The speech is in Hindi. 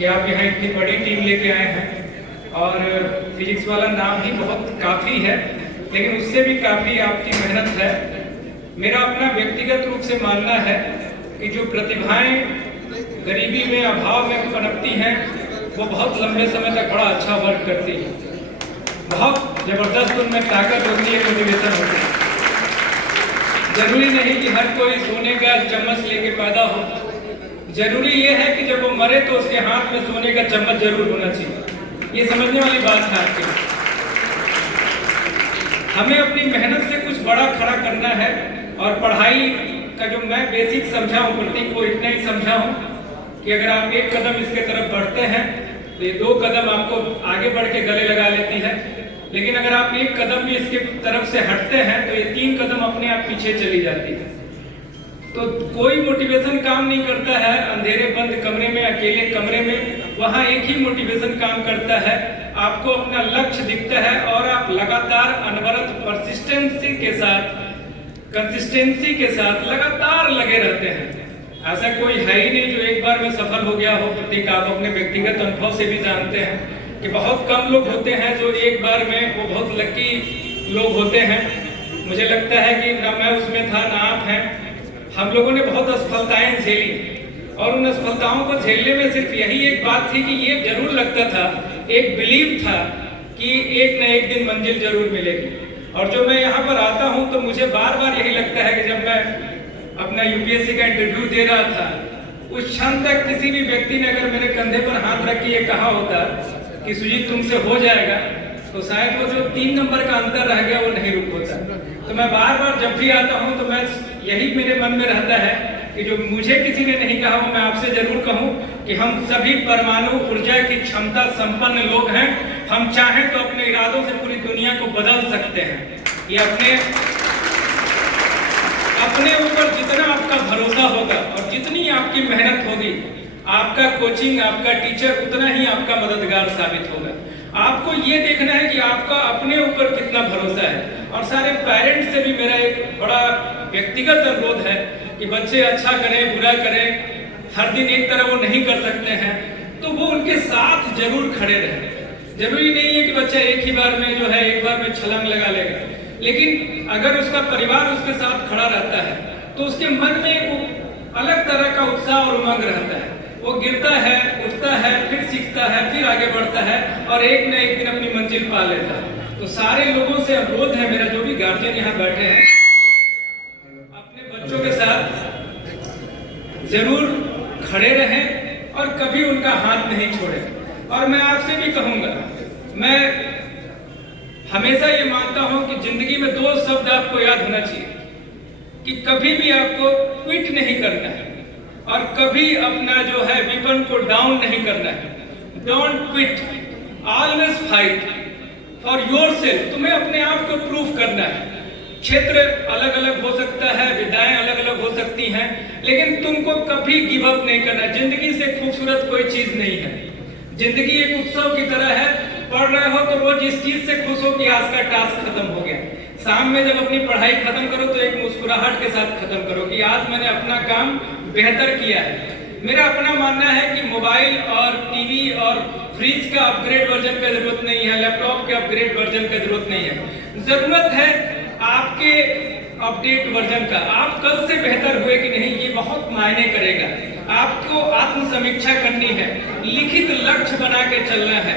कि आप यहाँ इतनी बड़ी टीम लेके आए हैं और फिजिक्स वाला नाम ही बहुत काफ़ी है, लेकिन उससे भी काफ़ी आपकी मेहनत है। मेरा अपना व्यक्तिगत रूप से मानना है कि जो प्रतिभाएं गरीबी में, अभाव में पनपती हैं, वो बहुत लंबे समय तक बड़ा अच्छा वर्क करती हैं। बहुत ज़बरदस्त उनमें ताकत होती है, मोटिवेशन होती है। जरूरी नहीं कि हर कोई सोने का चम्मच लेके पैदा हो। जरूरी ये है कि जब वो मरे तो उसके हाथ में सोने का चम्मच जरूर होना चाहिए। ये समझने वाली बात है आपके। हमें अपनी मेहनत से कुछ बड़ा खड़ा करना है और पढ़ाई का जो मैं बेसिक समझा हूँ, प्रतीक को इतना ही समझा हूँ कि अगर आप एक कदम इसके तरफ बढ़ते हैं तो ये 2 कदम आपको आगे बढ़ के गले लगा लेती है, लेकिन अगर आप एक कदम भी इसके तरफ से हटते हैं तो ये 3 कदम अपने आप पीछे चली जाती है। तो कोई मोटिवेशन काम नहीं करता है अंधेरे बंद कमरे में, अकेले कमरे में। वहाँ एक ही मोटिवेशन काम करता है, आपको अपना लक्ष्य दिखता है और आप लगातार अनवरत कंसिस्टेंसी के साथ लगातार लगे रहते हैं। ऐसा कोई है ही नहीं जो एक बार में सफल हो गया हो। प्रतीक, आप अपने व्यक्तिगत अनुभव से भी जानते हैं कि बहुत कम लोग होते हैं जो एक बार में, वो बहुत लकी लोग होते हैं। मुझे लगता है कि ना मैं उसमें था ना आप हैं। हम लोगों ने बहुत असफलताएं झेली और उन असफलताओं को झेलने में सिर्फ यही एक बात थी कि ये जरूर लगता था, एक बिलीव था कि एक न एक दिन मंजिल जरूर मिलेगी। और जो मैं यहाँ पर आता हूँ तो मुझे बार बार यही लगता है कि जब मैं अपना यूपीएससी का इंटरव्यू दे रहा था, उस क्षण तक किसी भी व्यक्ति ने अगर मेरे कंधे पर हाथ रख के ये कहा होता कि सुजीत तुमसे हो जाएगा, तो शायद वो जो 3 नंबर का अंतर रह गया वो नहीं रुक होता। तो मैं बार बार जब भी आता हूँ तो मैं यही मेरे मन में रहता है कि जो मुझे किसी ने नहीं कहा वो मैं आपसे जरूर कहूँ कि हम सभी परमाणु ऊर्जा की क्षमता संपन्न लोग हैं। हम चाहें तो अपने इरादों से पूरी दुनिया को बदल सकते हैं। ये अपने ऊपर जितना आपका भरोसा होगा और जितनी आपकी मेहनत होगी, आपका कोचिंग, आपका टीचर उतना ही आपका मददगार साबित होगा। आपको ये देखना है कि आपका अपने ऊपर कितना भरोसा है। और सारे पेरेंट्स से भी मेरा एक बड़ा व्यक्तिगत अनुरोध है कि बच्चे अच्छा करें, बुरा करें, हर दिन एक तरह वो नहीं कर सकते हैं, तो वो उनके साथ जरूर खड़े रहें। जरूरी नहीं है कि बच्चा एक ही बार में जो है एक बार में छलांग लगा लेगा, लेकिन अगर उसका परिवार उसके साथ खड़ा रहता है तो उसके मन में एक अलग तरह का उत्साह और उमंग रहता है। वो गिरता है, उठता है, फिर सीखता है, फिर आगे बढ़ता है और एक न एक दिन अपनी मंजिल पा लेता है। तो सारे लोगों से अनुरोध है मेरा, जो भी गार्जियन यहाँ बैठे हैं, अपने बच्चों के साथ जरूर खड़े रहें और कभी उनका हाथ नहीं छोड़ें। और मैं आपसे भी कहूँगा, मैं हमेशा ये मानता हूँ कि जिंदगी में 2 शब्द आपको याद होना चाहिए कि कभी भी आपको क्विट नहीं करना है और कभी अपना जो है विपन को डाउन नहीं करना है। Don't quit, always fight for yourself. तुम्हें अपने आप को प्रूव करना है। क्षेत्र अलग अलग हो सकता है, विधाएं अलग अलग हो सकती हैं, लेकिन तुमको कभी गिव अप नहीं करना। जिंदगी से खूबसूरत कोई चीज नहीं है। जिंदगी एक उत्सव की तरह है। पढ़ रहे हो तो वो जिस चीज से खुश हो कि आज का टास्क खत्म हो गया। शाम में जब अपनी पढ़ाई खत्म करो तो एक मुस्कुराहट के साथ खत्म करो कि आज मैंने अपना काम बेहतर किया है। मेरा अपना मानना है कि मोबाइल और टीवी और फ्रिज का अपग्रेड वर्जन का जरूरत नहीं है, लैपटॉप के अपग्रेड वर्जन का जरूरत नहीं है। जरूरत है आपके अपडेट वर्जन का। आप कल से बेहतर हुए कि नहीं, ये बहुत मायने करेगा। आपको आत्म समीक्षा करनी है, लिखित लक्ष्य बना के चलना है।